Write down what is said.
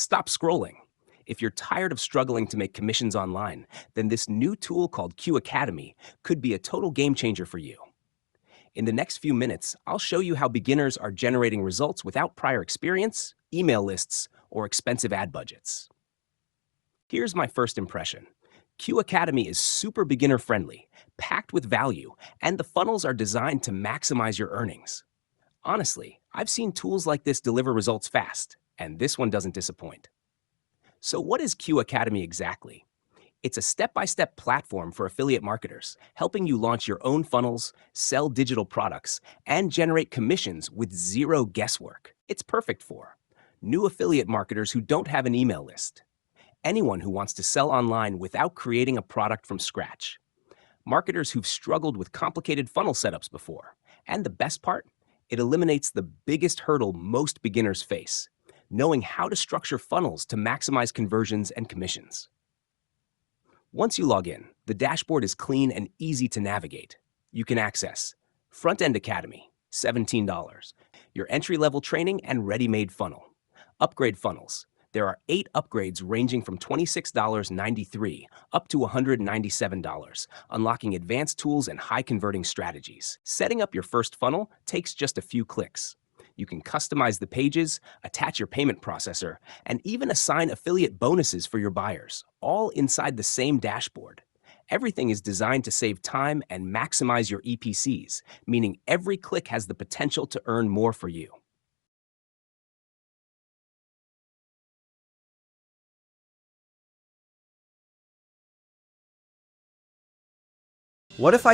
Stop scrolling. If you're tired of struggling to make commissions online, then this new tool called Q Academy could be a total game changer for you. In the next few minutes, I'll show you how beginners are generating results without prior experience, email lists, or expensive ad budgets. Here's my first impression. Q Academy is super beginner friendly, packed with value, and the funnels are designed to maximize your earnings. Honestly, I've seen tools like this deliver results fast, and this one doesn't disappoint. So, what is Q Academy exactly? It's a step by step platform for affiliate marketers, helping you launch your own funnels, sell digital products, and generate commissions with zero guesswork. It's perfect for new affiliate marketers who don't have an email list, anyone who wants to sell online without creating a product from scratch, marketers who've struggled with complicated funnel setups before. And the best part? It eliminates the biggest hurdle most beginners face knowing how to structure funnels to maximize conversions and commissions. Once you log in, the dashboard is clean and easy to navigate. You can access Front End Academy, $17, your entry level training and ready made funnel. Upgrade funnels. There are 8 upgrades ranging from $26.93 up to $197, unlocking advanced tools and high converting strategies. Setting up your first funnel takes just a few clicks. You can customize the pages, attach your payment processor, and even assign affiliate bonuses for your buyers, all inside the same dashboard. Everything is designed to save time and maximize your EPCs, meaning every click has the potential to earn more for you. What if I